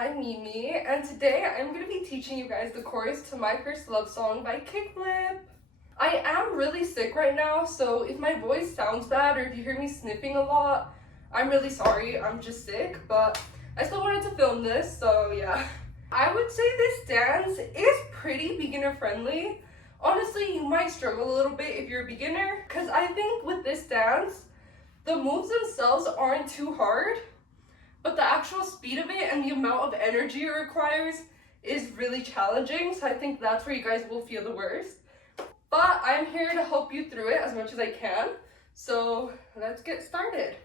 I'm Mimi, and today I'm going to be teaching you guys the chorus to My First Love Song by Kickflip. I am really sick right now, so if my voice sounds bad or if you hear me sniffing a lot, I'm really sorry. I'm just sick, but I still wanted to film this, so yeah. I would say this dance is pretty beginner friendly. Honestly, you might struggle a little bit if you're a beginner, because I think with this dance, the moves themselves aren't too hard, but the actual speed of it and the amount of energy it requires is really challenging, so I think that's where you guys will feel the worst. But I'm here to help you through it as much as I can, so let's get started.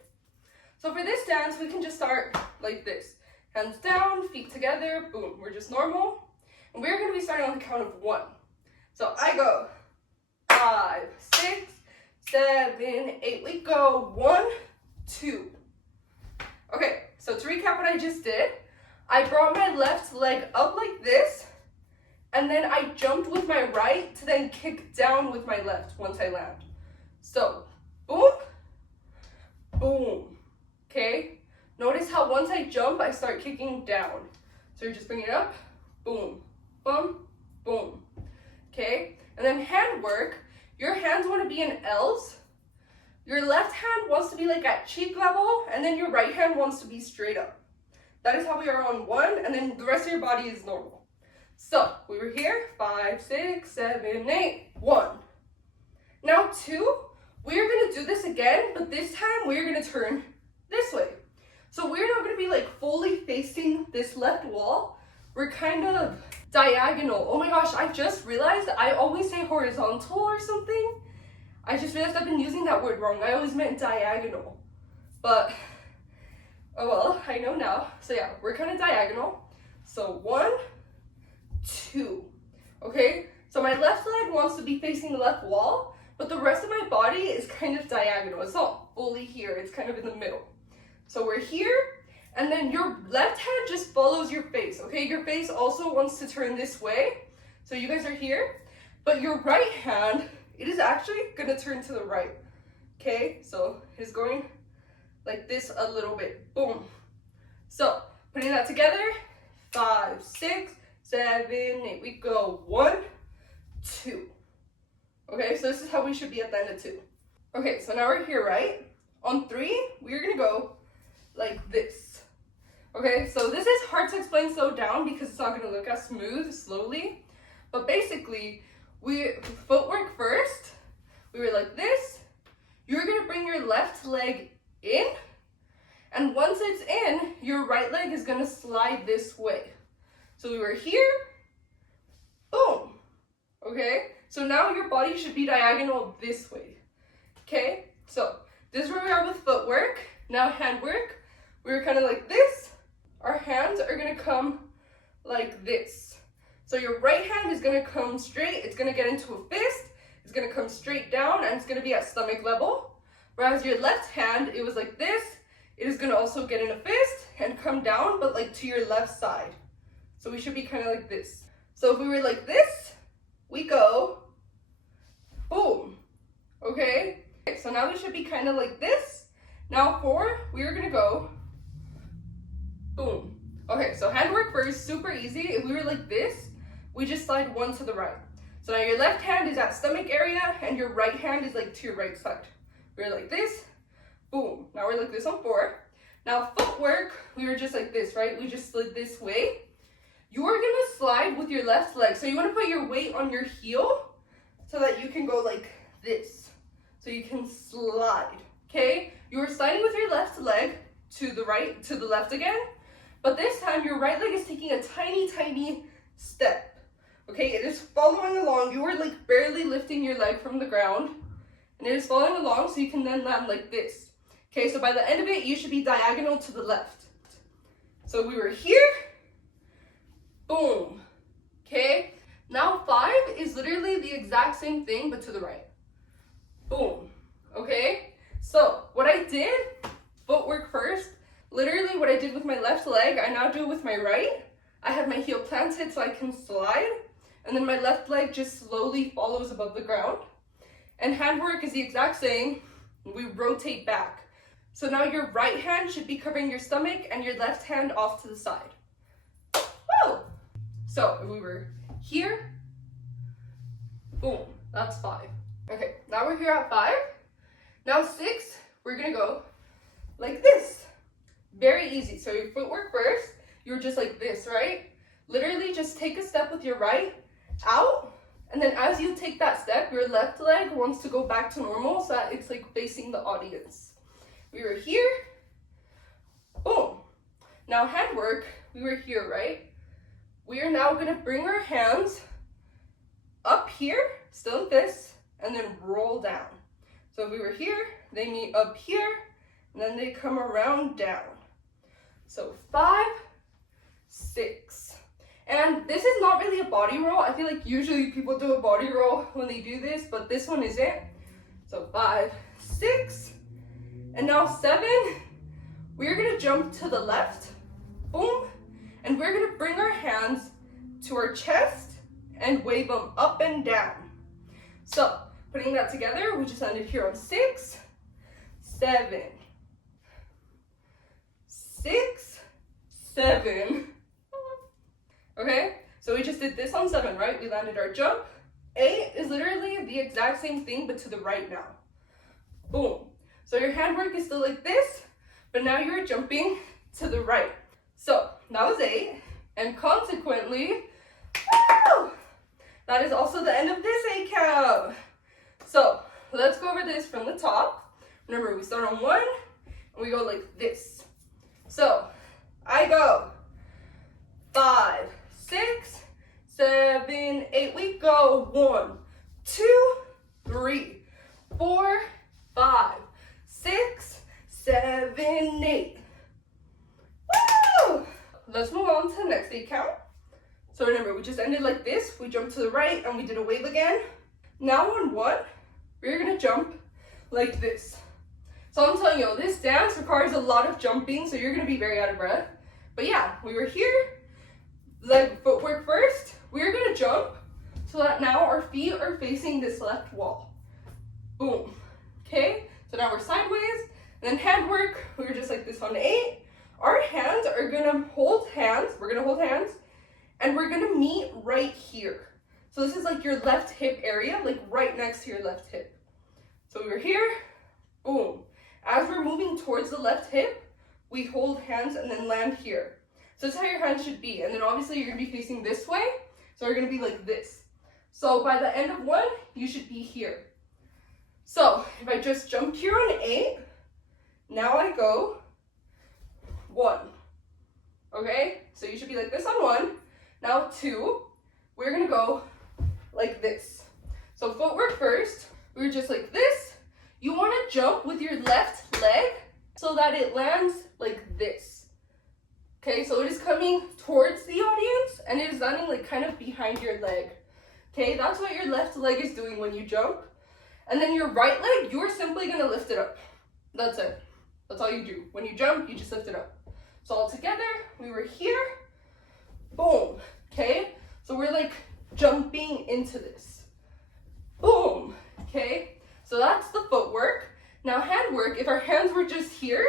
So for this dance, we can just start like this. Hands down, feet together, boom. We're just normal. And we're going to be starting on the count of 1. So I go 5, 6, 7, 8. We go 1, 2. Okay, so to recap what I just did, I brought my left leg up like this, and then I jumped with my right to then kick down with my left once I land. So, boom, boom, okay? Notice how once I jump, I start kicking down. So you're just bringing it up, boom, boom, boom, okay? And then hand work, your hands want to be in L's. Your left hand wants to be like at cheek level, and then your right hand wants to be straight up. That is how we are on 1, and then the rest of your body is normal. So, we were here, 5, 6, 7, 8, 1. Now 2, we are going to do this again, but this time we are going to turn this way. So we're not going to be like fully facing this left wall. We're kind of diagonal. Oh my gosh, I just realized I always say horizontal or something. I just realized I've been using that word wrong. I always meant diagonal. But, oh well, I know now. So yeah, we're kind of diagonal. So 1, 2. Okay? So my left leg wants to be facing the left wall, but the rest of my body is kind of diagonal. It's not fully here. It's kind of in the middle. So we're here, and then your left hand just follows your face, okay? Your face also wants to turn this way. So you guys are here, but your right hand, it is actually gonna turn to the right, okay? So it's going like this a little bit, boom. So putting that together, 5, 6, 7, 8, we go 1, 2. Okay, so this is how we should be at the end of 2. Okay, so now we're here, right? On 3, we're gonna go like this. Okay, so this is hard to explain slow down because it's not gonna look as smooth slowly. But basically, footwork first, we were like this. You're gonna bring your left leg in, and once it's in, your right leg is gonna slide this way. So we were here, boom. Okay, so now your body should be diagonal this way. Okay, so this is where we are with footwork. Now hand work, we were kind of like this. Our hands are gonna come like this. So your right hand is gonna come straight, it's gonna get into a fist, it's gonna come straight down, and it's gonna be at stomach level. Whereas your left hand, it was like this, it is gonna also get in a fist and come down, but like to your left side. So we should be kind of like this. So if we were like this, we go, boom, okay? So now we should be kind of like this. Now 4, we are gonna go, boom. Okay, so handwork first, super easy. If we were like this, we just slide 1 to the right. So now your left hand is at stomach area and your right hand is like to your right side. We're like this, boom. Now we're like this on 4. Now footwork, we were just like this, right? We just slid this way. You're gonna slide with your left leg. So you wanna put your weight on your heel so that you can go like this. So you can slide, okay? You're sliding with your left leg to the right, to the left again. But this time, your right leg is taking a tiny, tiny step. Okay, it is following along. You are like barely lifting your leg from the ground. And it is following along so you can then land like this. Okay, so by the end of it, you should be diagonal to the left. So we were here. Boom. Okay, now 5 is literally the exact same thing, but to the right. Boom. Okay, so what I did, footwork first, literally what I did with my left leg, I now do it with my right. I have my heel planted so I can slide, and then my left leg just slowly follows above the ground. And handwork is the exact same, we rotate back. So now your right hand should be covering your stomach and your left hand off to the side. So if we were here, boom, that's 5. Okay, now we're here at 5. Now 6, we're gonna go like this. Very easy. So your footwork first, you're just like this, right? Literally just take a step with your right out, and then as you take that step, your left leg wants to go back to normal so that it's like facing the audience. We were here, boom. Now handwork, we were here, right? We are now gonna bring our hands up here, still like this, and then roll down. So if we were here, they meet up here, and then they come around down. So 5, 6. And this is not really a body roll. I feel like usually people do a body roll when they do this, but this one isn't. So 5, 6, and now 7, we're gonna jump to the left, boom, and we're gonna bring our hands to our chest and wave them up and down. So putting that together, we just landed here on 6, 7, 6, 7. Okay, so we just did this on 7, right? We landed our jump. 8 is literally the exact same thing, but to the right now. Boom. So your handwork is still like this, but now you're jumping to the right. So that was 8, and consequently, woo, that is also the end of this 8 count. So let's go over this from the top. Remember, we start on 1, and we go like this. So I go 5, 6, 7, 8. We go 1, 2, 3, 4, 5, 6, 7, 8. Woo! Let's move on to the next 8 count. So remember, we just ended like this. We jumped to the right and we did a wave again. Now on 1, we're gonna jump like this. So I'm telling you, this dance requires a lot of jumping, so you're gonna be very out of breath. But yeah, we were here, leg footwork first. We're gonna jump so that now our feet are facing this left wall. Boom. Okay, so now we're sideways, and then handwork, we were just like this on 8. Our hands are gonna hold hands, we're gonna hold hands, and we're gonna meet right here. So this is like your left hip area, like right next to your left hip. So we were here, boom. As we're moving towards the left hip, we hold hands and then land here. So that's how your hands should be. And then obviously you're gonna be facing this way, so you're gonna be like this. So by the end of 1, you should be here. So if I just jumped here on 8, now I go 1. Okay, so you should be like this on 1. Now 2, we're gonna go like this. So footwork first, we're just like this. You wanna jump with your left leg so that it lands like this. Okay, so it is coming towards the audience and it is landing like kind of behind your leg. Okay, that's what your left leg is doing when you jump. And then your right leg, you're simply gonna lift it up. That's it. That's all you do. When you jump, you just lift it up. So all together, we were here, boom, okay? So we're like jumping into this. Boom, okay? So that's the footwork. Now handwork, if our hands were just here,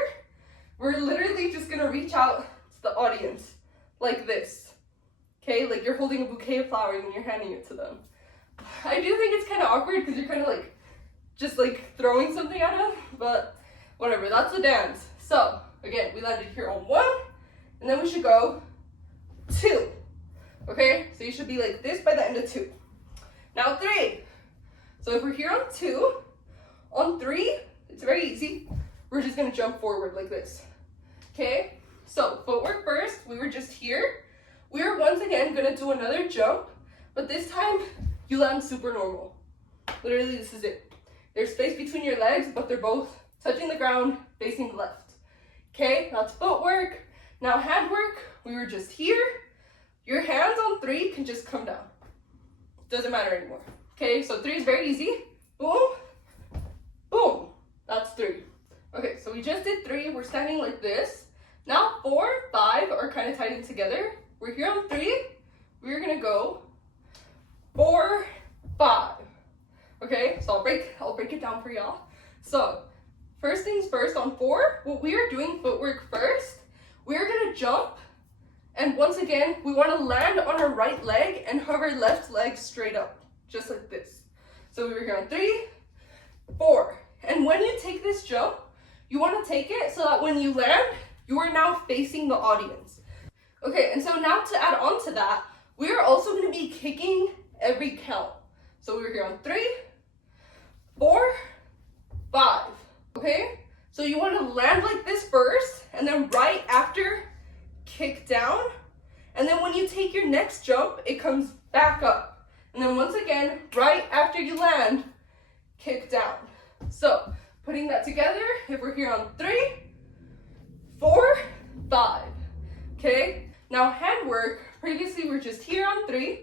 we're literally just gonna reach out to the audience like this. Okay, like you're holding a bouquet of flowers and you're handing it to them. I do think it's kind of awkward because you're kind of like, just like throwing something at them, but whatever, that's the dance. So again, we landed here on 1, and then we should go 2. Okay, so you should be like this by the end of 2. Now 3. So if we're here on 2, on 3, it's very easy. We're just gonna jump forward like this. Okay, so footwork first, we were just here. We are once again gonna do another jump, but this time you land super normal. Literally, this is it. There's space between your legs, but they're both touching the ground, facing left. Okay, that's footwork. Now handwork, we were just here. Your hands on 3 can just come down. Doesn't matter anymore. Okay, so 3 is very easy. Boom, boom, that's 3. Okay, so we just did 3, we're standing like this. Now 4, 5 are kind of tied in together. We're here on 3, we're gonna go 4, 5. Okay, so I'll break it down for y'all. So first things first, on 4, what we are doing footwork first, we're gonna jump And once again, we want to land on our right leg and have our left leg straight up, just like this. So we were here on 3, 4. And when you take this jump, you want to take it so that when you land, you are now facing the audience. Okay, and so now to add on to that, we are also going to be kicking every count. So we were here on 3, 4, 5. Okay? So you want to land like this first, and then right after, kick down. And then when you take your next jump, it comes back up. And then once again, right after you land, kick down. So putting that together, if we're here on 3, 4, 5. Okay? Now hand work, previously we're just here on 3.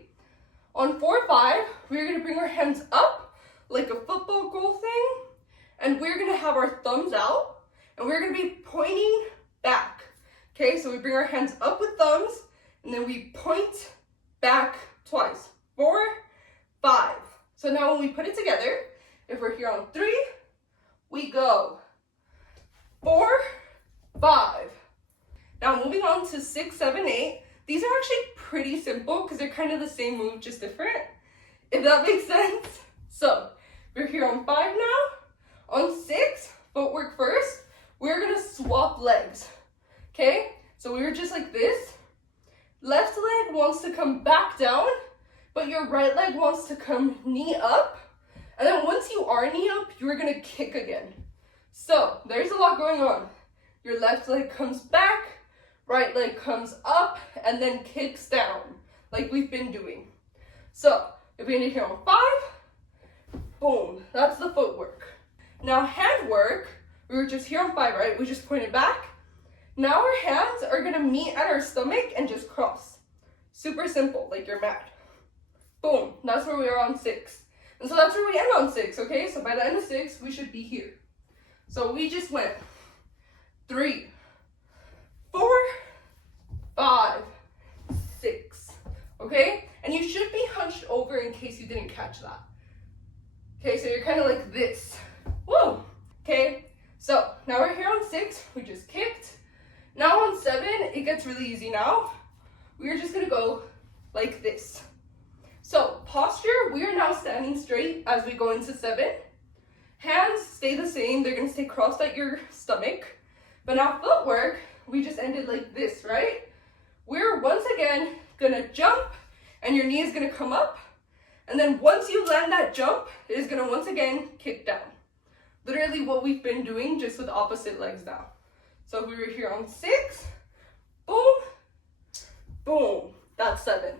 On 4, 5, we're going to bring our hands up like a football goal thing. And we're going to have our thumbs out. And we're going to be pointing back. Okay, so we bring our hands up with thumbs. And then we point back twice. 4, 5. So now when we put it together, if we're here on 3, we go 4, 5. Now moving on to 6, 7, 8. These are actually pretty simple because they're kind of the same move, just different, if that makes sense. So we're here on 5 now. On 6, footwork first, we're gonna swap legs. Okay, so we were just like this. Left leg wants to come back down, but your right leg wants to come knee up. And then once you are knee up, you're gonna kick again. So there's a lot going on. Your left leg comes back, right leg comes up, and then kicks down, like we've been doing. So if we end it here on 5, boom, that's the footwork. Now hand work, we were just here on 5, right? We just pointed back. Now our hands are gonna meet at our stomach and just cross. Super simple, like your mat. Boom, that's where we are on 6. And so that's where we end on 6, okay? So by the end of 6, we should be here. So we just went 3, 4, 5, 6, okay? And you should be hunched over in case you didn't catch that. Okay, so you're kind of like this. Whoa, okay? So now we're here on 6, we just kicked. Now on 7, it gets really easy now. We're just gonna go like this. So posture, we are now standing straight as we go into 7. Hands stay the same, they're gonna stay crossed at your stomach. But now footwork, we just ended like this, right? We're once again gonna jump and your knee is gonna come up. And then once you land that jump, it is gonna once again kick down. Literally what we've been doing, just with opposite legs now. So if we were here on 6, boom, boom, that's 7.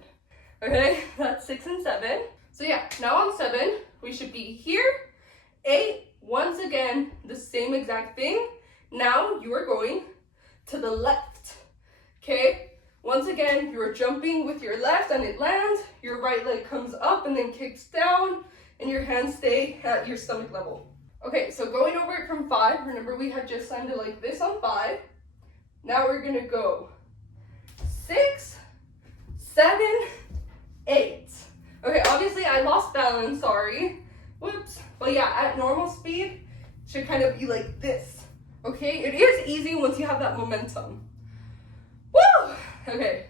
Okay, that's 6 and 7. So yeah, now on 7, we should be here. 8, once again, the same exact thing. Now you are going to the left, okay? Once again, you're jumping with your left and it lands. Your right leg comes up and then kicks down and your hands stay at your stomach level. Okay, so going over it from 5, remember we had just landed like this on 5. Now we're gonna go 6, 7, 8. Okay, obviously I lost balance, sorry. Whoops. But yeah, at normal speed, it should kind of be like this. Okay, it is easy once you have that momentum. Woo! Okay,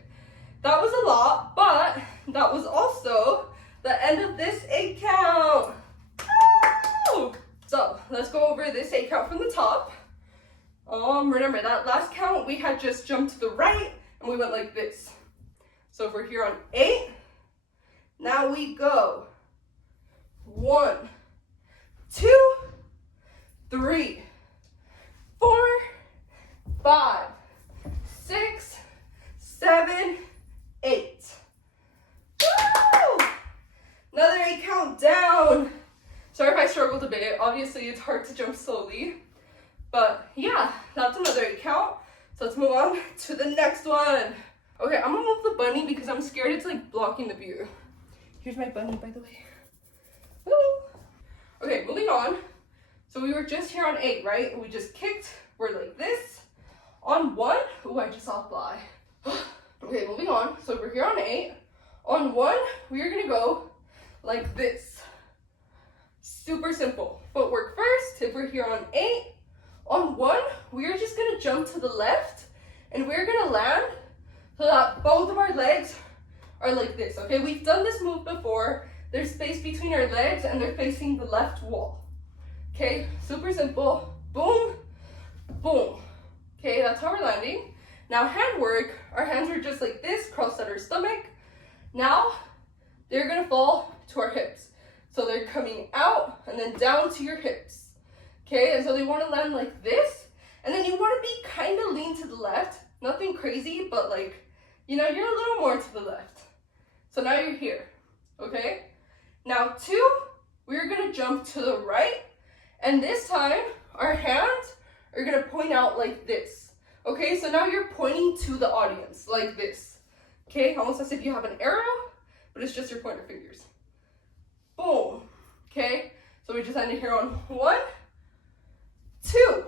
that was a lot, but that was also the end of this 8 count. Woo! So let's go over this 8 count from the top. Remember that last count, we had just jumped to the right and we went like this. So if we're here on 8, now we go 1, 2, 3, 4, 5, 6, 7, 8. Woo! Another 8 count down. Sorry if I struggled a bit. Obviously, it's hard to jump slowly. But yeah, that's another 8 count. So let's move on to the next one. Okay, I'm gonna move the bunny because I'm scared it's like blocking the view. Here's my bunny, by the way. Woo! Okay, moving on. So we were just here on 8, right? We just kicked. We're like this. On 1, oh, I just saw a fly. Okay, moving on. So we're here on 8. On 1, we are gonna go like this. Super simple. Footwork first. If we're here on 8, on 1, we are just gonna jump to the left and we're gonna land so that both of our legs are like this, okay? We've done this move before. There's space between our legs and they're facing the left wall. Okay, super simple. Boom, boom. Okay, that's how we're landing. Now hand work, our hands are just like this, crossed at our stomach. Now they're gonna fall to our hips. So they're coming out and then down to your hips. Okay, and so they wanna land like this. And then you wanna be kind of lean to the left. Nothing crazy, but like, you know, you're a little more to the left. So now you're here, okay? Now 2, we're gonna jump to the right, and this time our hands are gonna point out like this, okay? So now you're pointing to the audience, like this, okay? Almost as if you have an arrow, but it's just your pointer fingers. Boom, okay? So we just ended here on 1, 2,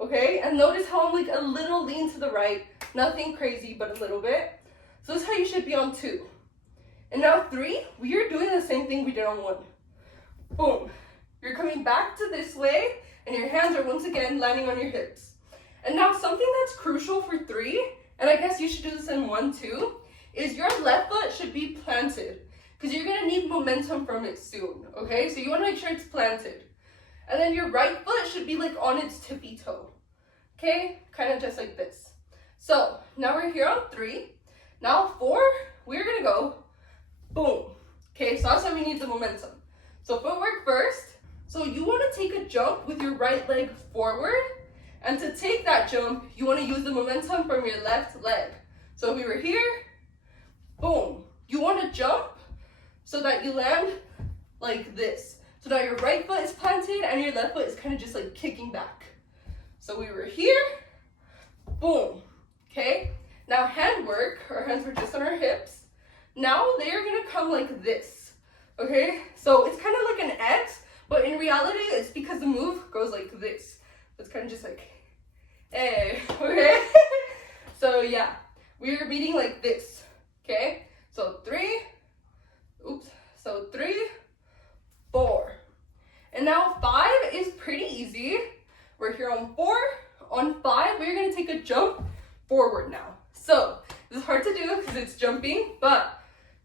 okay? And notice how I'm like a little lean to the right, nothing crazy, but a little bit. So this is how you should be on 2. And now 3, we are doing the same thing we did on 1. Boom. You're coming back to this way, and your hands are once again landing on your hips. And now something that's crucial for 3, and I guess you should do this in 1 too, is your left foot should be planted, because you're gonna need momentum from it soon, okay? So you wanna make sure it's planted. And then your right foot should be like on its tippy toe, okay? Kind of just like this. So now we're here on 3. Now 4, we're gonna go boom. Okay, so that's why we need the momentum. So footwork first. So you want to take a jump with your right leg forward. And to take that jump, you want to use the momentum from your left leg. So if we were here, boom. You want to jump so that you land like this. So now your right foot is planted and your left foot is kind of just like kicking back. So we were here, boom. Okay, now hand work. Our hands were just on our hips. Now they're gonna come like this, okay? So it's kind of like an X, but in reality, it's because the move goes like this. It's kind of just like, hey, okay? So yeah, we're beating like this, okay? So 3, 4. And now 5 is pretty easy. We're here on 4. On 5, we're gonna take a jump forward now. So this is hard to do because it's jumping, but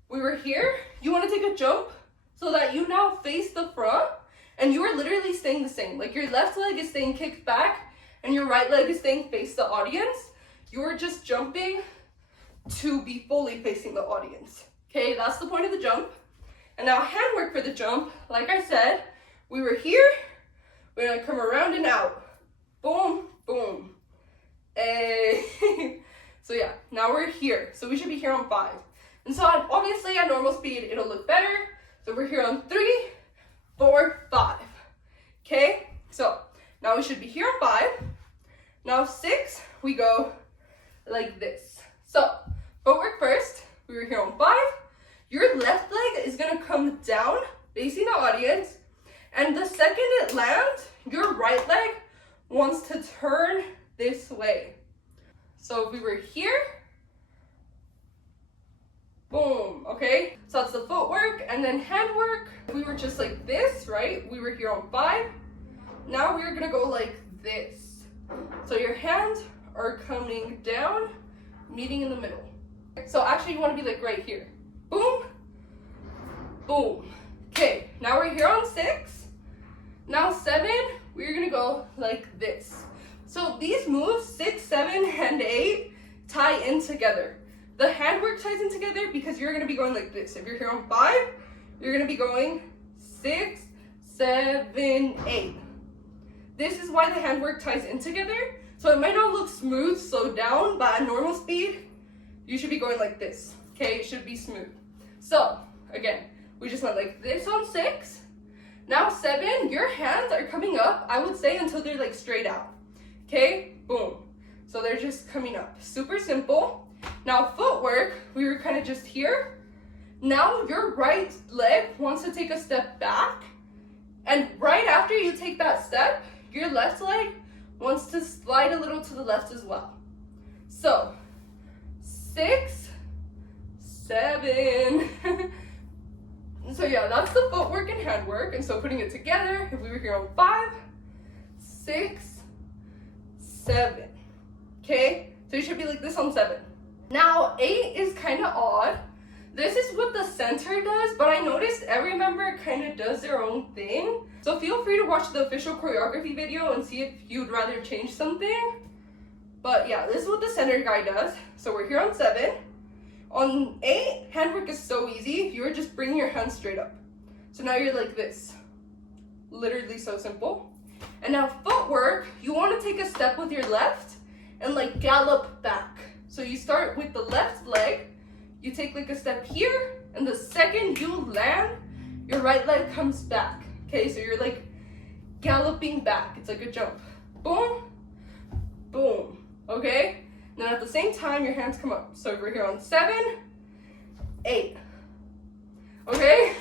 we were here, you want to take a jump so that you now face the front and you are literally staying the same. Like your left leg is staying kicked back and your right leg is staying face the audience. You're just jumping to be fully facing the audience. Okay, that's the point of the jump. And now hand work for the jump. Like I said, we were here, we're gonna come around and out. Boom, boom. Hey. So yeah, now we're here. So we should be here on 5. And so obviously at normal speed, it'll look better. So we're here on 3, 4, 5. Okay, so now we should be here on 5. Now 6, we go like this. So footwork first, we were here on 5. Your left leg is gonna come down, facing the audience. And the second it lands, your right leg wants to turn this way. So if we were here, boom, okay? So that's the footwork and then hand work. We were just like this, right? We were here on 5. Now we're gonna go like this. So your hands are coming down, meeting in the middle. So actually you wanna be like right here. Boom, boom. Okay, now we're here on 6. Now 7, we're gonna go like this. So these moves, 6, 7, and 8, tie in together. The hand work ties in together because you're gonna be going like this. If you're here on 5, you're gonna be going 6, 7, 8. This is why the hand work ties in together. So it might not look smooth, slow down, but at normal speed, you should be going like this. Okay, it should be smooth. So again, we just went like this on 6. Now 7, your hands are coming up, I would say, until they're like straight out. Okay, boom. So they're just coming up. Super simple. Now footwork, we were kind of just here. Now your right leg wants to take a step back. And right after you take that step, your left leg wants to slide a little to the left as well. So 6, 7. So yeah, that's the footwork and hand work. And so putting it together, if we were here on 5, 6, 7. Okay, so you should be like this on 7. Now 8 is kind of odd. This is what the center does, but I noticed every member kind of does their own thing. So feel free to watch the official choreography video and see if you'd rather change something. But yeah, this is what the center guy does. So we're here on 7. On 8, handwork is so easy. You're just bringing your hands straight up. So now you're like this. Literally so simple. And now footwork, you want to take a step with your left and like gallop back. So you start with the left leg, you take like a step here, and the second you land, your right leg comes back. Okay, so you're like galloping back. It's like a jump. Boom, boom. Okay? And then at the same time, your hands come up. So we're here on 7, 8. Okay?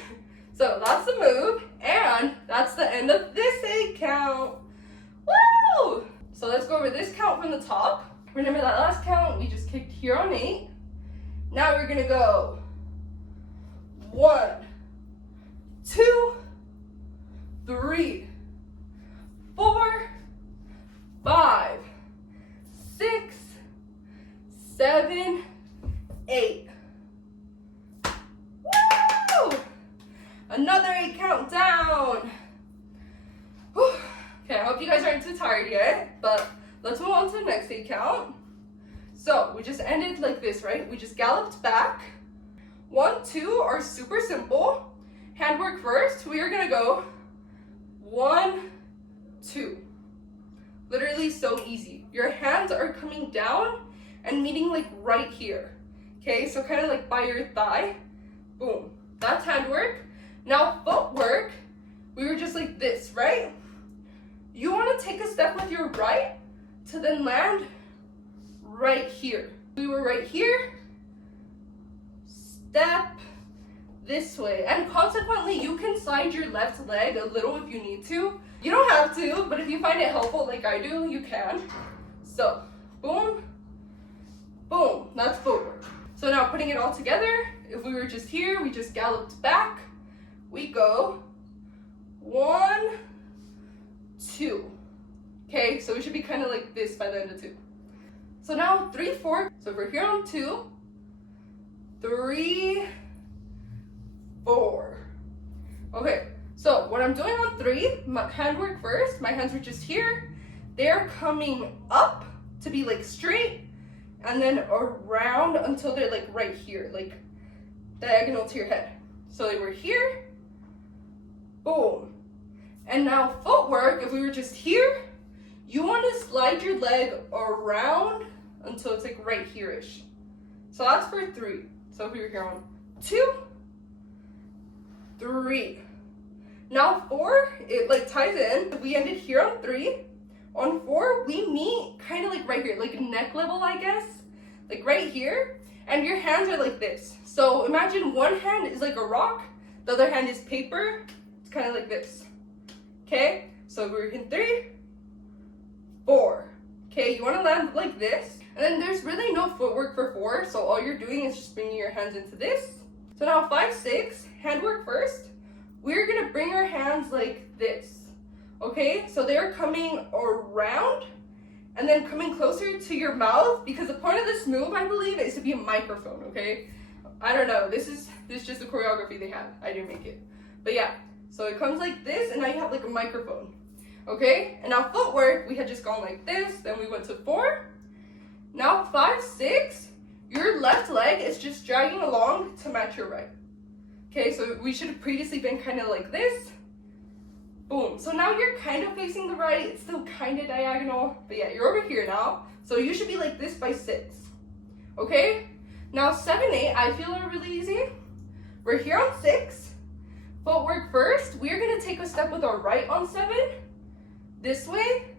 So that's the move, and that's the end of this 8 count. Woo! So let's go over this count from the top. Remember that last count, we just kicked here on 8. Now we're gonna go 1, 2, 3, 4, 5, 6, 7, 8. Woo! Another 8 count down. Whew. Okay, I hope you guys aren't too tired yet, but let's move on to the next 8 count. So we just ended like this, right? We just galloped back. 1, 2 are super simple. Handwork first. We are gonna go 1, 2. Literally so easy. Your hands are coming down and meeting like right here. Okay, so kind of like by your thigh. Boom. That's handwork. Now footwork, we were just like this, right? You want to take a step with your right to then land right here. We were right here. Step this way. And consequently, you can slide your left leg a little if you need to. You don't have to, but if you find it helpful like I do, you can. So, boom, boom. That's footwork. So now putting it all together, if we were just here, we just galloped back. We go 1, 2. Okay, so we should be kind of like this by the end of 2. So now 3, 4. So we're here on 2, 3, 4. Okay, so what I'm doing on 3, my handwork first. My hands are just here. They're coming up to be like straight, and then around until they're like right here, like diagonal to your head. So they were here. Boom. And now footwork, if we were just here, you want to slide your leg around until it's like right here-ish. So that's for 3. So if we were here on 2, 3. Now 4, it like ties in. We ended here on 3. On 4, we meet kind of like right here, like neck level, I guess. Like right here. And your hands are like this. So imagine one hand is like a rock, the other hand is paper. It's kind of like this. Okay, so we're in 3, 4. Okay, you want to land like this. And then there's really no footwork for 4, so all you're doing is just bringing your hands into this. So now 5, 6, handwork first. We're going to bring our hands like this. Okay, so they're coming around and then coming closer to your mouth, because the point of this move, I believe, is to be a microphone, okay? I don't know, this is just the choreography they had. I didn't make it. But yeah, so it comes like this, and now you have like a microphone. Okay, and now footwork, we had just gone like this, then we went to 4. Now 5, 6, your left leg is just dragging along to match your right. Okay, so we should have previously been kind of like this. Boom, so now you're kind of facing the right, it's still kind of diagonal, but yeah, you're over here now. So you should be like this by 6. Okay, now 7, 8, I feel are really easy. We're here on 6. Footwork first, we're gonna take a step with our right on 7, this way,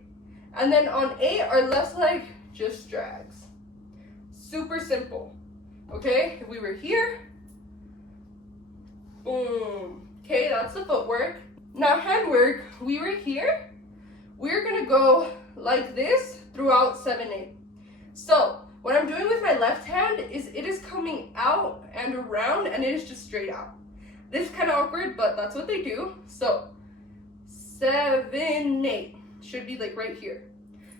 and then on 8, our left leg just drags. Super simple. Okay, if we were here, boom. Okay, that's the footwork. Now handwork, we were here. We're gonna go like this throughout 7, 8. So what I'm doing with my left hand is it is coming out and around, and it is just straight out. This is kind of awkward, but that's what they do. So 7, 8 should be like right here.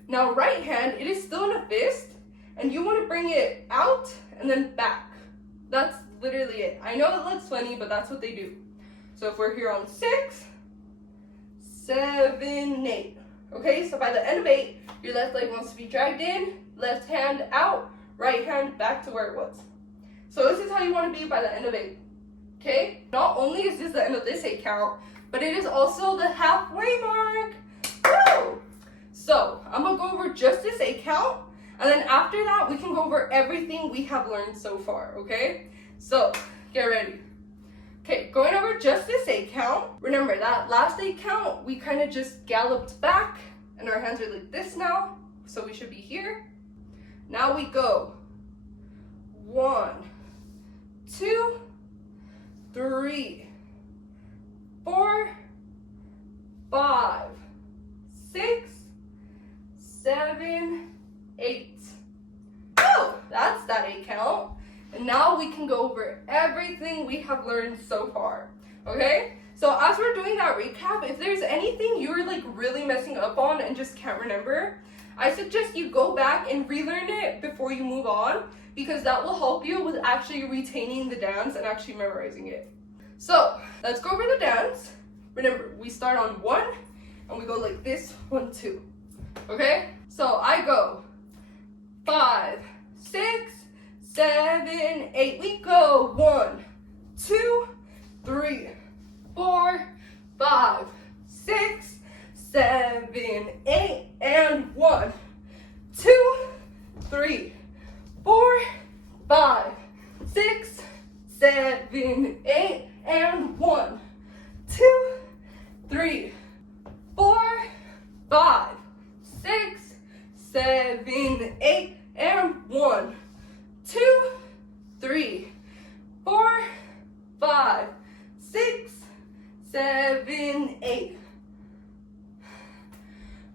Now right hand, it is still in a fist, and you want to bring it out and then back. That's literally it. I know it looks funny, but that's what they do. So if we're here on 6, 7, 8. Okay, so by the end of 8, your left leg wants to be dragged in, left hand out, right hand back to where it was. So this is how you want to be by the end of 8. Okay? Not only is this the end of this 8 count, but it is also the halfway mark. Woo! So I'm going to go over just this 8 count, and then after that, we can go over everything we have learned so far, okay? So get ready. Okay, going over just this 8 count. Remember that last 8 count, we kind of just galloped back, and our hands are like this now, so we should be here. Now we go 1, 2, 3, 4, 5, 6, 7, 8. Oh, that's that 8 count. And now we can go over everything we have learned so far. Okay? So as we're doing that recap, if there's anything you're like really messing up on and just can't remember, I suggest you go back and relearn it before you move on, because that will help you with actually retaining the dance and actually memorizing it. So let's go over the dance. Remember, we start on 1 and we go like this, 1, 2. Okay? So I go 5, 6, 7, 8. We go 1, 2, 3, 4, 5, 6, 7, 8, and 1, 2, 3, 4, 5, 6, 7, 8, and 1, 2, 3, 4, 5, 6, 7, 8, and 1, 2, 3, 4, 5, 6, 7, 8.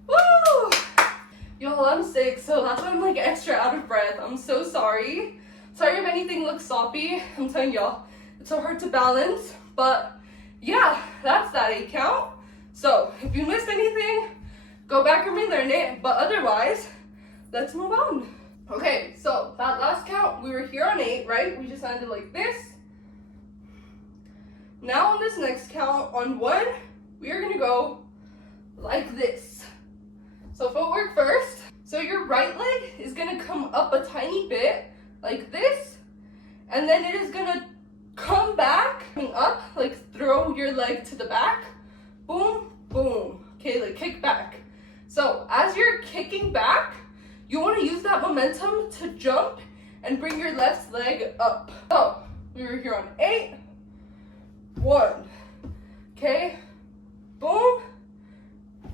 Woo! Y'all, I'm sick, so that's why I'm like extra out of breath. I'm so sorry. Sorry if anything looks sloppy. I'm telling y'all, it's so hard to balance. But yeah, that's that 8 count. So if you missed anything, go back and relearn it. But otherwise, let's move on. Okay, so that last count, we were here on 8, right? We just landed like this. Now on this next count, on 1, we are gonna go like this. So footwork first. So your right leg is gonna come up a tiny bit, like this, and then it is gonna come back, up, like throw your leg to the back, boom, boom. Okay, like kick back. So as you're kicking back, you want to use that momentum to jump and bring your left leg up. So we were here on 8, 1, okay, boom,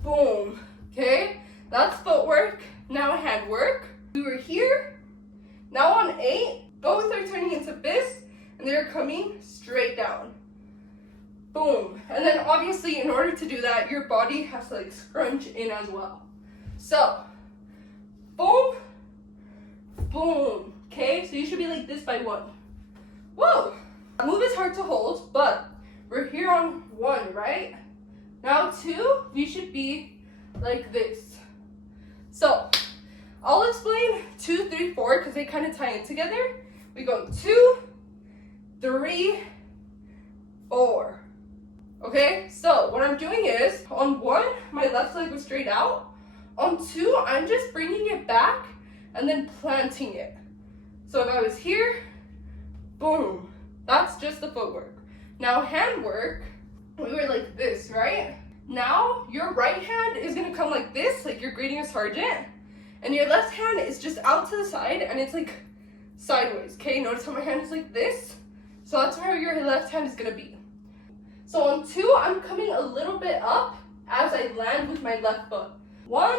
boom, okay, that's footwork. Now hand work. We were here, now on 8, both are turning into fists, and they're coming straight down. Boom. And then obviously in order to do that, your body has to like scrunch in as well. So, boom, boom. Okay, so you should be like this by 1. Whoa! That move is hard to hold, but we're here on 1, right? Now 2, you should be like this. So, I'll explain 2, 3, 4 because they kind of tie in together. We go 2, 3, 4. Okay, so what I'm doing is, on 1, my left leg was straight out. On 2, I'm just bringing it back and then planting it. So if I was here, boom, that's just the footwork. Now hand work, we were like this, right? Now your right hand is gonna come like this, like you're greeting a sergeant, and your left hand is just out to the side and it's like sideways, okay? Notice how my hand is like this? So that's where your left hand is gonna be. So on 2, I'm coming a little bit up as I land with my left foot. 1,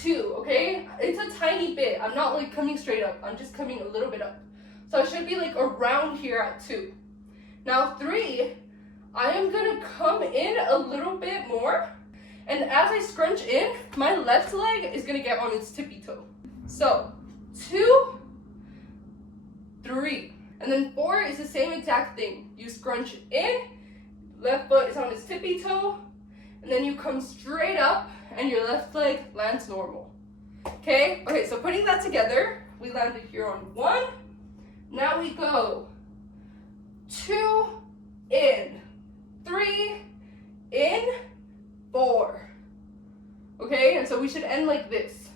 2, okay? It's a tiny bit. I'm not like coming straight up. I'm just coming a little bit up. So I should be like around here at 2. Now 3, I am gonna come in a little bit more. And as I scrunch in, my left leg is gonna get on its tippy toe. So 2, 3. And then 4 is the same exact thing. You scrunch in, left foot is on its tippy toe, and then you come straight up and your left leg lands normal. Okay, so putting that together, we landed here on 1. Now we go 2, in, 3, in, 4. Okay, and so we should end like this.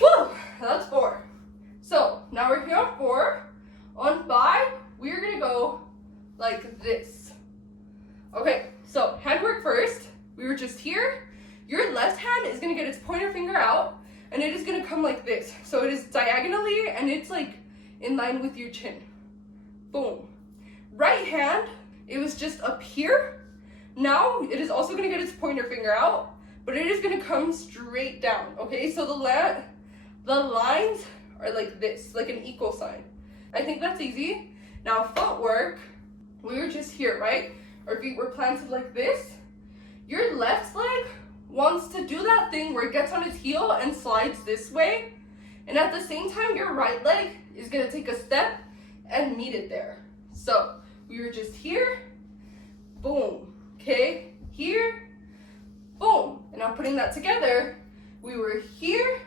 Woo, that's 4. So now we're here on 4. On 5, we're gonna go like this. Okay, so handwork first. We were just here. Your left hand is gonna get its pointer finger out, and it is gonna come like this. So it is diagonally, and it's like in line with your chin. Boom. Right hand, it was just up here. Now it is also gonna get its pointer finger out, but it is gonna come straight down. Okay, so the lines are like this, like an equal sign. I think that's easy. Now footwork, we were just here, right? Our feet were planted like this. Your left leg wants to do that thing where it gets on its heel and slides this way. And at the same time, your right leg is gonna take a step and meet it there. So we were just here, boom, okay? Here, boom. And now putting that together, we were here,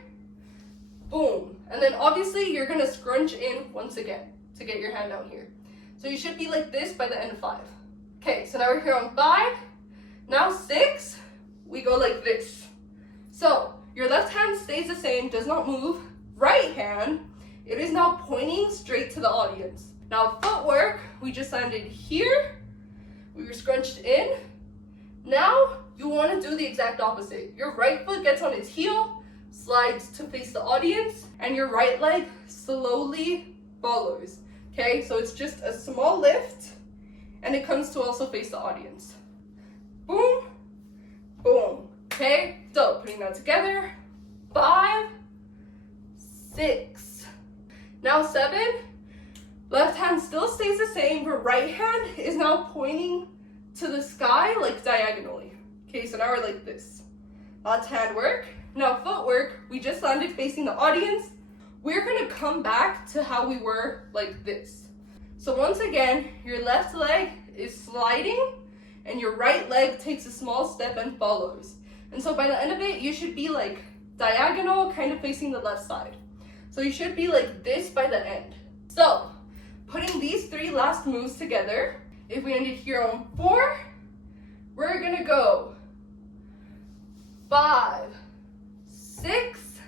boom. And then obviously you're gonna scrunch in once again to get your hand out here. So you should be like this by the end of 5. Okay, so now we're here on 5. Now 6, we go like this. So your left hand stays the same, does not move. Right hand, it is now pointing straight to the audience. Now footwork, we just landed here. We were scrunched in. Now you want to do the exact opposite. Your right foot gets on its heel, slides to face the audience, and your right leg slowly follows. Okay, so it's just a small lift, and it comes to also face the audience. Boom, boom. Okay, so putting that together, 5, 6. Now 7, left hand still stays the same, but right hand is now pointing to the sky, like diagonally. Okay, so now we're like this. That's handwork. Now footwork, we just landed facing the audience. We're gonna come back to how we were like this. So once again, your left leg is sliding and your right leg takes a small step and follows. And so by the end of it, you should be like diagonal, kind of facing the left side. So you should be like this by the end. So putting these 3 last moves together, if we ended here on 4, we're gonna go 5, 6,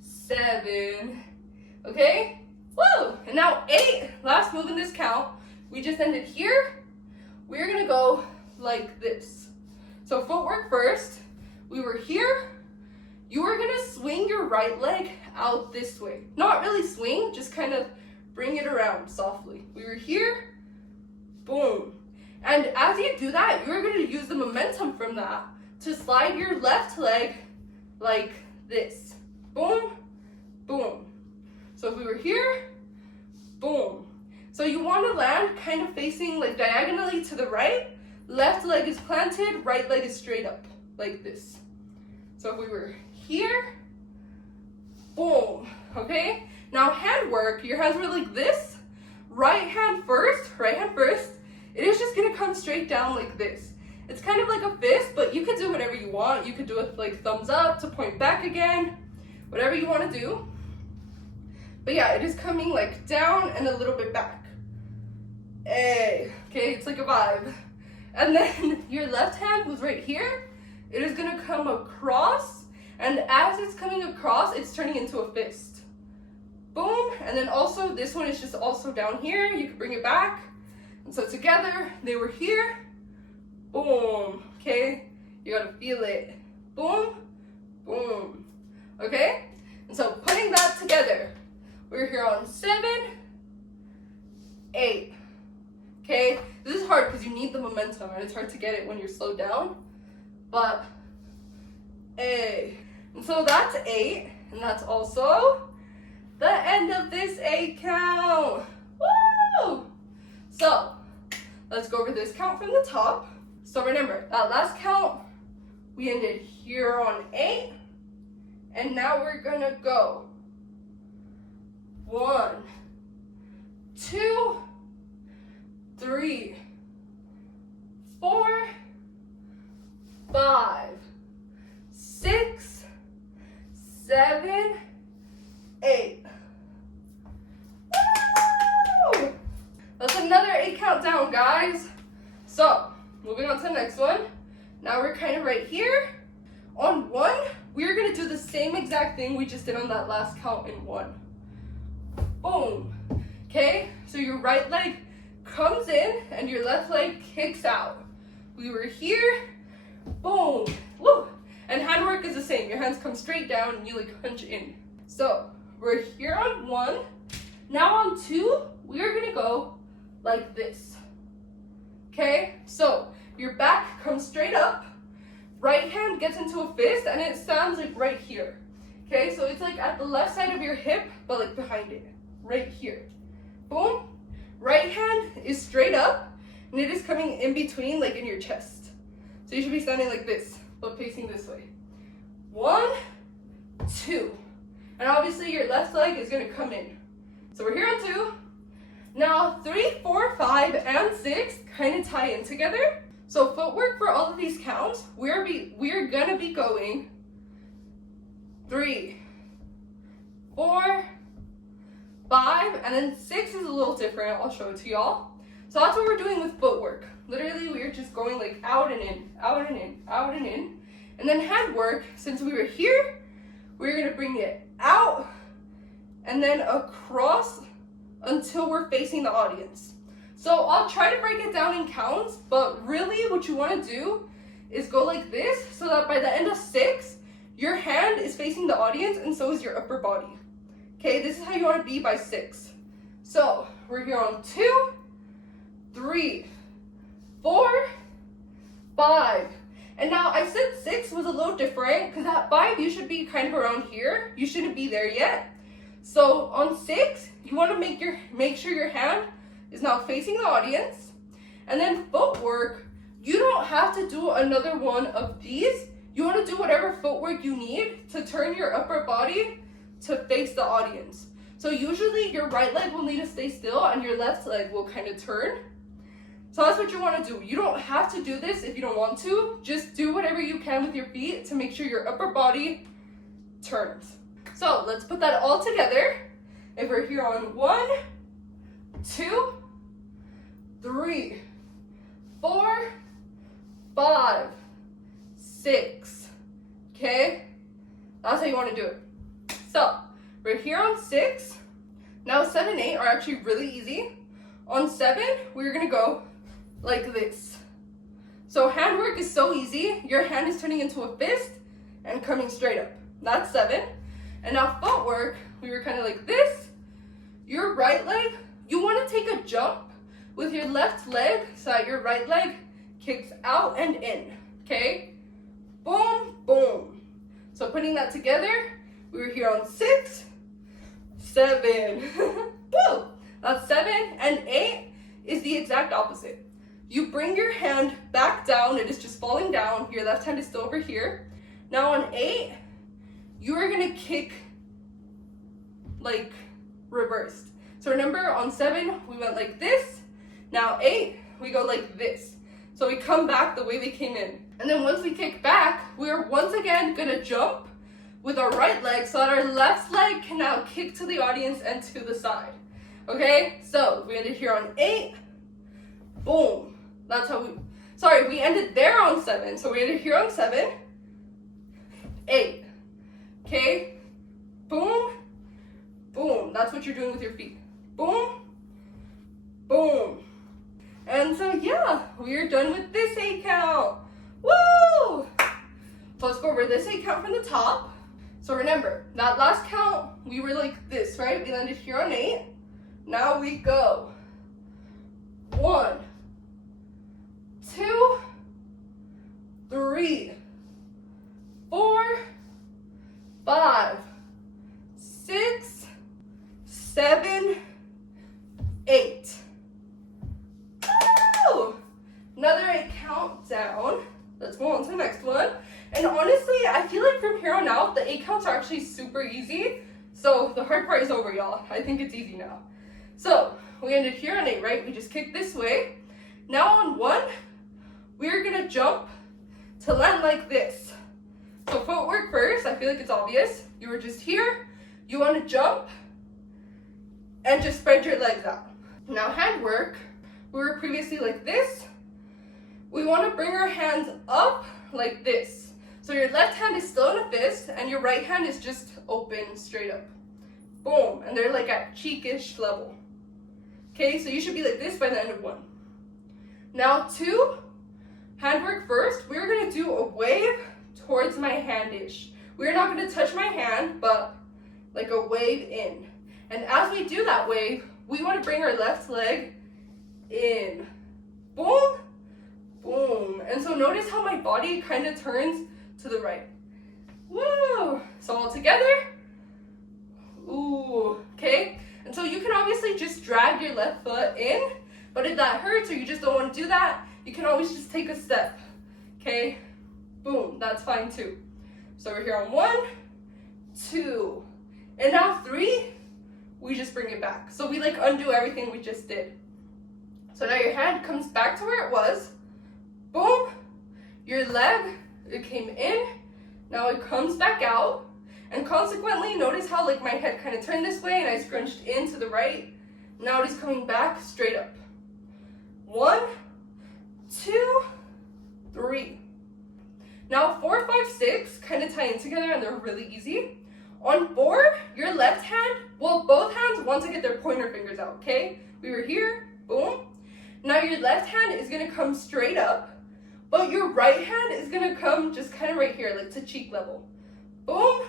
7, okay? Woo! And now 8, last move in this count. We just ended here. We're gonna go like this. So footwork first. We were here. You are gonna swing your right leg out this way. Not really swing, just kind of bring it around softly. We were here, boom. And as you do that, you're gonna use the momentum from that to slide your left leg like this. Boom, boom. So if we were here, boom. So you want to land kind of facing like diagonally to the right. Left leg is planted, right leg is straight up, like this. So if we were here, boom, okay? Now handwork, your hands were like this. Right hand first. It is just gonna come straight down like this. It's kind of like a fist, but you can do whatever you want. You could do it like thumbs up to point back again, whatever you want to do. But yeah, it is coming like down and a little bit back. Hey, okay, it's like a vibe. And then your left hand was right here. It is gonna come across, and as it's coming across, it's turning into a fist. Boom, and then also this one is just also down here. You can bring it back. And so together, they were here. Boom, okay? You gotta feel it. Boom, boom, okay? And so putting that together, we're here on 7, 8, okay? This is hard because you need the momentum and it's hard to get it when you're slowed down, but A. And so that's 8, and that's also the end of this 8 count. Woo! So let's go over this count from the top. So remember, that last count, we ended here on 8, and now we're gonna go 1, 2, 3, 4, 5, 6, 7, another 8 count down, guys. So, moving on to the next one. Now we're kind of right here. On 1, we're gonna do the same exact thing we just did on that last count in 1. Boom. Okay, so your right leg comes in and your left leg kicks out. We were here, boom, woo. And handwork is the same. Your hands come straight down and you like punch in. So we're here on 1. Now on 2, we are gonna go like this. Okay, so your back comes straight up, right hand gets into a fist, and it stands like right here. Okay, so it's like at the left side of your hip, but like behind it, right here. Boom. Right hand is straight up, and it is coming in between, like in your chest. So you should be standing like this, but facing this way. 1, 2. And obviously your left leg is gonna come in. So we're here on 2. Now 3, 4, 5, and 6 kind of tie in together. So footwork for all of these counts, we're gonna be going 3, 4, 5, and then 6 is a little different. I'll show it to y'all. So that's what we're doing with footwork. Literally, we're just going like out and in, out and in, out and in. And then handwork, since we were here, we're gonna bring it out and then across until we're facing the audience. So I'll try to break it down in counts, but really what you wanna do is go like this so that by the end of 6, your hand is facing the audience and so is your upper body. Okay, this is how you wanna be by 6. So we're here on 2, 3, 4, 5. And now I said 6 was a little different because at 5 you should be kind of around here. You shouldn't be there yet. So on 6, you want to make sure your hand is now facing the audience. And then footwork, you don't have to do another one of these. You want to do whatever footwork you need to turn your upper body to face the audience. So usually your right leg will need to stay still and your left leg will kind of turn. So that's what you want to do. You don't have to do this if you don't want to. Just do whatever you can with your feet to make sure your upper body turns. So let's put that all together. If we're here on 1, 2, 3, 4, 5, 6. Okay? That's how you want to do it. So we're here on 6. Now 7, 8 are actually really easy. On 7, we're going to go like this. So handwork is so easy. Your hand is turning into a fist and coming straight up. That's 7. And now footwork, we were kind of like this. Your right leg, you want to take a jump with your left leg so that your right leg kicks out and in. Okay? Boom, boom. So putting that together, we were here on 6, 7. Woo! That's 7, and 8 is the exact opposite. You bring your hand back down, it is just falling down. Your left hand is still over here. Now on 8, you are gonna kick like reversed. So remember on 7, we went like this. Now 8, we go like this. So we come back the way we came in. And then once we kick back, we are once again gonna jump with our right leg so that our left leg can now kick to the audience and to the side. Okay, so we ended here on 8, boom. That's how we ended there on 7. So we ended here on 7, 8. Okay, boom, boom. That's what you're doing with your feet. Boom, boom. And so yeah, we are done with this 8 count. Woo! So let's go over this 8 count from the top. So remember, that last count, we were like this, right? We landed here on 8. Now we go 1, 2, 3, 4, 5, 6, 7, 8. Woo! Another 8 count down. Let's go on to the next one. And honestly, I feel like from here on out, the 8 counts are actually super easy. So the hard part is over, y'all. I think it's easy now. So we ended here on 8, right? We just kicked this way. Now on 1, we're gonna jump to land like this. So footwork first, I feel like it's obvious. You were just here, you wanna jump and just spread your legs out. Now handwork, We were previously like this. We want to bring our hands up like this. So your left hand is still in a fist and your right hand is just open straight up. Boom. And they're like at cheekish level. Okay, so you should be like this by the end of 1. Now 2, handwork first. We're going to do a wave towards my hand-ish. We're not going to touch my hand, but like a wave in. And as we do that wave, we want to bring our left leg in. Boom, boom. And so notice how my body kind of turns to the right. Woo! So all together. Ooh, okay? And so you can obviously just drag your left foot in, but if that hurts or you just don't want to do that, you can always just take a step, okay? Boom, that's fine too. So we're here on 1, 2, and now 3, we just bring it back. So we like undo everything we just did. So now your hand comes back to where it was. Boom, your leg, it came in, now it comes back out. And consequently, notice how like my head kind of turned this way and I scrunched in to the right. Now it is coming back straight up. 1, 2, 3. Now 4, 5, 6 kind of tie in together and they're really easy. On 4, your left hand, well, both hands want to get their pointer fingers out, okay? We were here, boom. Now your left hand is gonna come straight up, but your right hand is gonna come just kind of right here, like to cheek level. Boom,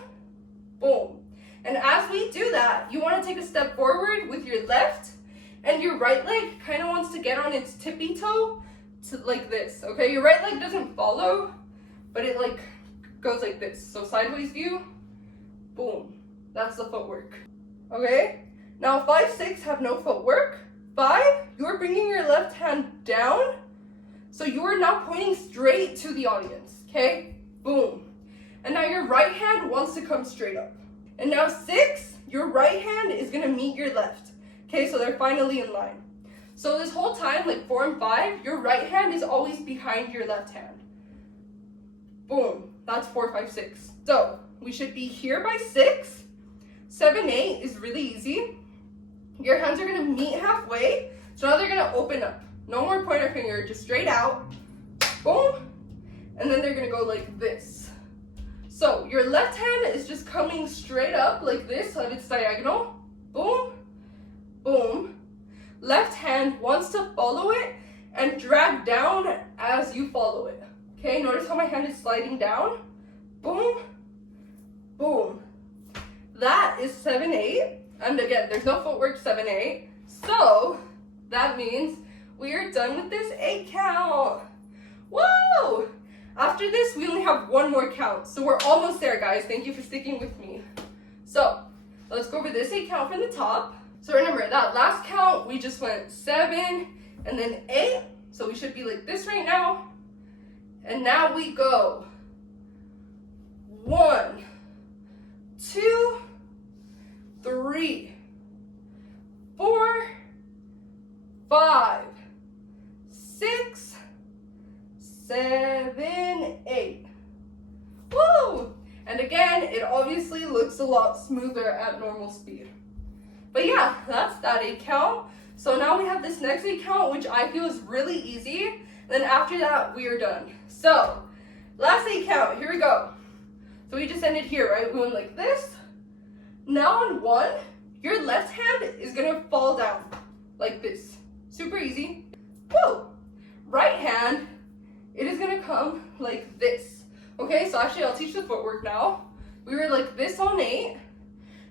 boom. And as we do that, you want to take a step forward with your left, and your right leg kind of wants to get on its tippy toe to like this, okay? Your right leg doesn't follow, but it like goes like this. So sideways view, boom. That's the footwork, okay? Now 5, 6 have no footwork. 5, you're bringing your left hand down, so you are now pointing straight to the audience, okay? Boom. And now your right hand wants to come straight up. And now 6, your right hand is gonna meet your left. Okay, so they're finally in line. So this whole time, like 4 and 5, your right hand is always behind your left hand. Boom, that's 4, 5, 6. So we should be here by 6. 7, 8 is really easy. Your hands are gonna meet halfway. So now they're gonna open up. No more pointer finger, just straight out. Boom. And then they're gonna go like this. So your left hand is just coming straight up like this, so it's diagonal. Boom, boom. Left hand wants to follow it and drag down as you follow it. Okay, notice how my hand is sliding down. Boom, boom. That is 7, 8. And again, there's no footwork 7, 8. So that means we are done with this 8 count. Woo! After this, we only have 1 more count. So we're almost there, guys. Thank you for sticking with me. So let's go over this 8 count from the top. So remember, that last count, we just went 7 and then 8. So we should be like this right now. And now we go 1, 2, 3, 4, 5, 6, 7, 8. Woo! And again, it obviously looks a lot smoother at normal speed. But yeah, that's that 8 count. So now we have this next 8 count, which I feel is really easy. And then after that, we are done. So, last 8 count, here we go. So we just ended here, right? We went like this. Now on 1, your left hand is gonna fall down like this. Super easy. Woo! Right hand, it is gonna come like this. Okay, so actually I'll teach the footwork now. We were like this on 8.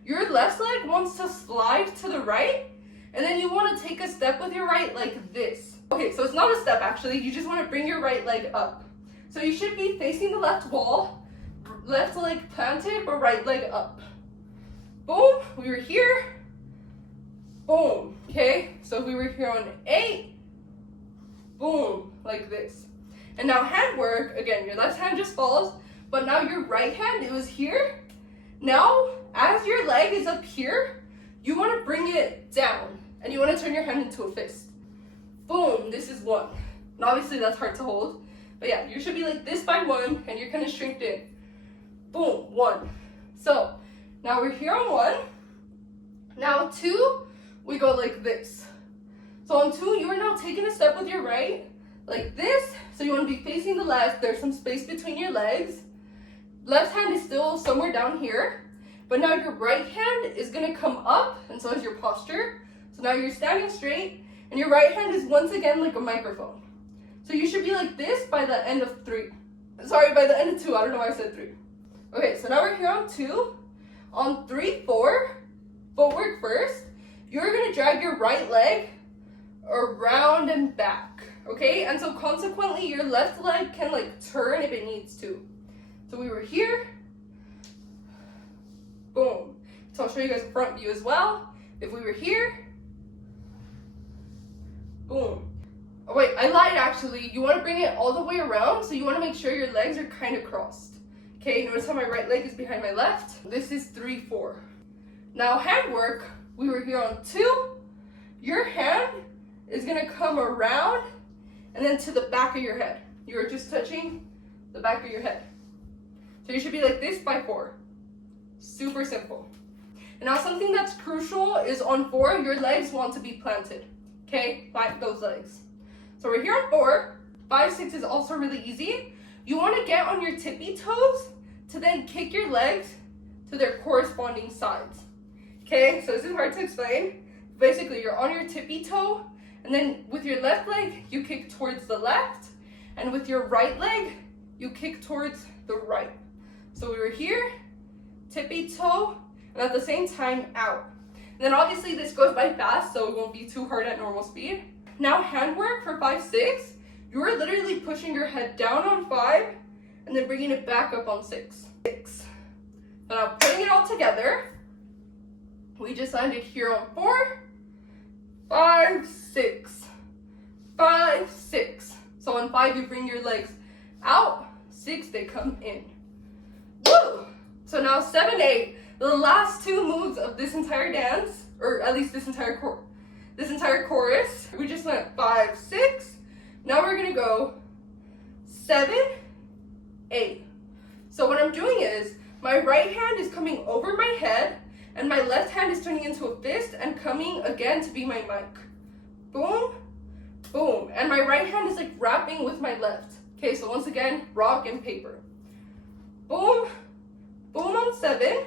Your left leg wants to slide to the right, and then you want to take a step with your right like this. Okay, so it's not a step actually, you just want to bring your right leg up. So you should be facing the left wall, left leg planted, but right leg up. Boom, we were here. Boom, okay? So we were here on 8. Boom, like this. And now hand work, again, your left hand just falls, but now your right hand, it was here. Now, as your leg is up here, you want to bring it down, and you want to turn your hand into a fist. Boom, this is 1. And obviously that's hard to hold, but yeah, you should be like this by 1, and you're kind of shrinked in. Boom, 1. So, now we're here on 1. Now 2, we go like this. So on 2, you are now taking a step with your right, like this. So you want to be facing the left. There's some space between your legs. Left hand is still somewhere down here, but now your right hand is going to come up, and so is your posture. So now you're standing straight, and your right hand is once again like a microphone. So you should be like this by the end of 3. Sorry, by the end of 2. I don't know why I said 3. Okay, so now we're here on 2. On 3, 4, footwork first. You're going to drag your right leg around and back, okay? And so consequently, your left leg can like turn if it needs to. So we were here, boom. So I'll show you guys a front view as well. If we were here, boom. Oh wait, I lied actually. You want to bring it all the way around, so you want to make sure your legs are kind of crossed. Okay, notice how my right leg is behind my left. This is 3, 4. Now hand work, we were here on 2. Your hand is gonna come around and then to the back of your head. You're just touching the back of your head. So you should be like this by 4. Super simple. And now something that's crucial is on 4, your legs want to be planted. Okay, plant those legs. So we're here on 4. 5, 6 is also really easy. You want to get on your tippy toes to then kick your legs to their corresponding sides. Okay, so this is hard to explain. Basically, you're on your tippy toe, and then with your left leg, you kick towards the left, and with your right leg, you kick towards the right. So we were here, tippy toe, and at the same time, out. And then obviously this goes by fast, so it won't be too hard at normal speed. Now handwork for 5, 6, you're literally pushing your head down on 5, and then bringing it back up on 6. Now putting it all together, we just landed here on 4, 5, 6, 5, 6. So on 5, you bring your legs out, 6, they come in. Woo! So now 7, 8, the last 2 moves of this entire dance, or at least this entire chorus, we just went 5, 6. Now we're gonna go 7, 8. So what I'm doing is, my right hand is coming over my head, and my left hand is turning into a fist and coming again to be my mic. Boom, boom. And my right hand is like wrapping with my left. Okay, so once again, rock and paper. Boom, boom on 7.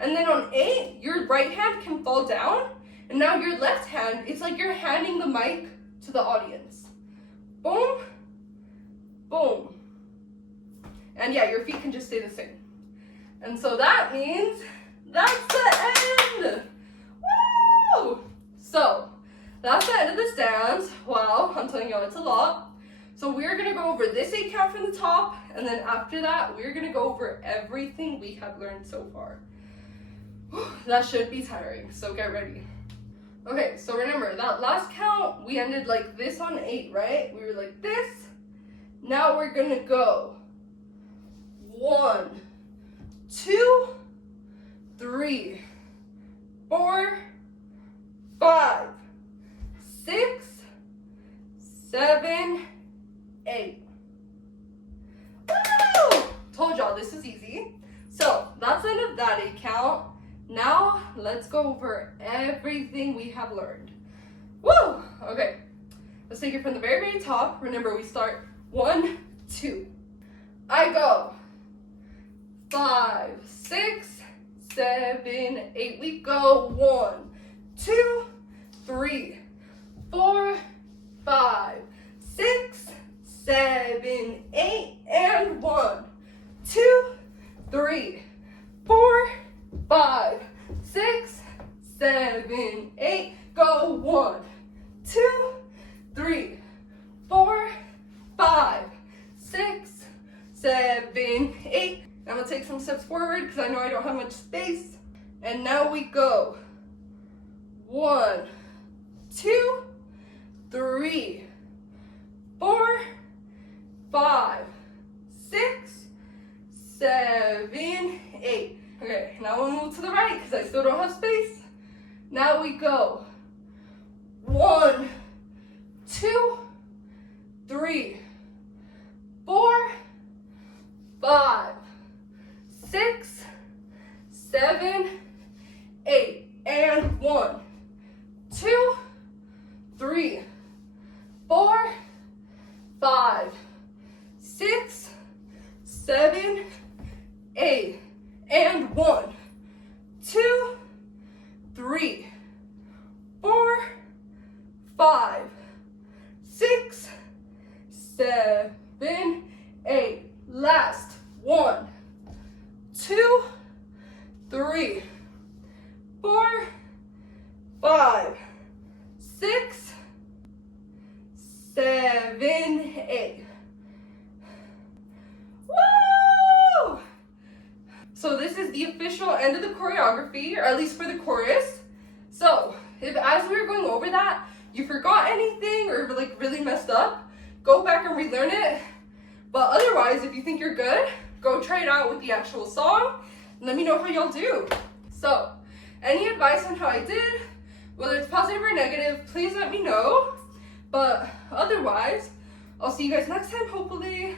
And then on 8, your right hand can fall down. And now your left hand, it's like you're handing the mic to the audience. Boom, boom. And yeah, your feet can just stay the same. And so that means that's the end. Woo! So that's the end of this dance. Wow, I'm telling y'all, it's a lot. So we're gonna go over this 8 count from the top, and then after that, we're gonna go over everything we have learned so far. That should be tiring, so get ready. Okay, so remember, that last count, we ended like this on 8, right? We were like this. Now we're gonna go 1, 2, 3, 4, 5, 6, 7, 8. Woo! Told y'all this is easy. So that's the end of that 8 count. Now let's go over everything we have learned. Woo! Okay, let's take it from the very, very top. Remember, we start 1, 2. I go 5, 6, 7, 8. We go 1, 2, 3, 4, 5, 6, 7, 8, and 1, 2, 3, 4, 5, 6, 7, 8. Go 1, 2, 3, 4, 5, 6, 7, 8. I'm gonna take some steps forward because I know I don't have much space. And now we go 1, 2, 3, 4, 5, 6, 7, 8. Okay, now we'll move to the right because I still don't have space. Now we go 1, 2, 3, 4, 5, 6, 7, 8. And 1, 2, 3, 4, 5, 6, 7, 8, and 1, 2, 3, 4, 5, 6, 7, 8. Last. 1, 2, 3, 4, 5, 6, 7, 8. Woo! So this is the official end of the choreography, or at least for the chorus. So if as we were going over that, you forgot anything or like really messed up, go back and relearn it. But otherwise, if you think you're good, go try it out with the actual song and let me know how y'all do. So any advice on how I did, whether it's positive or negative, please let me know. But otherwise, I'll see you guys next time, hopefully.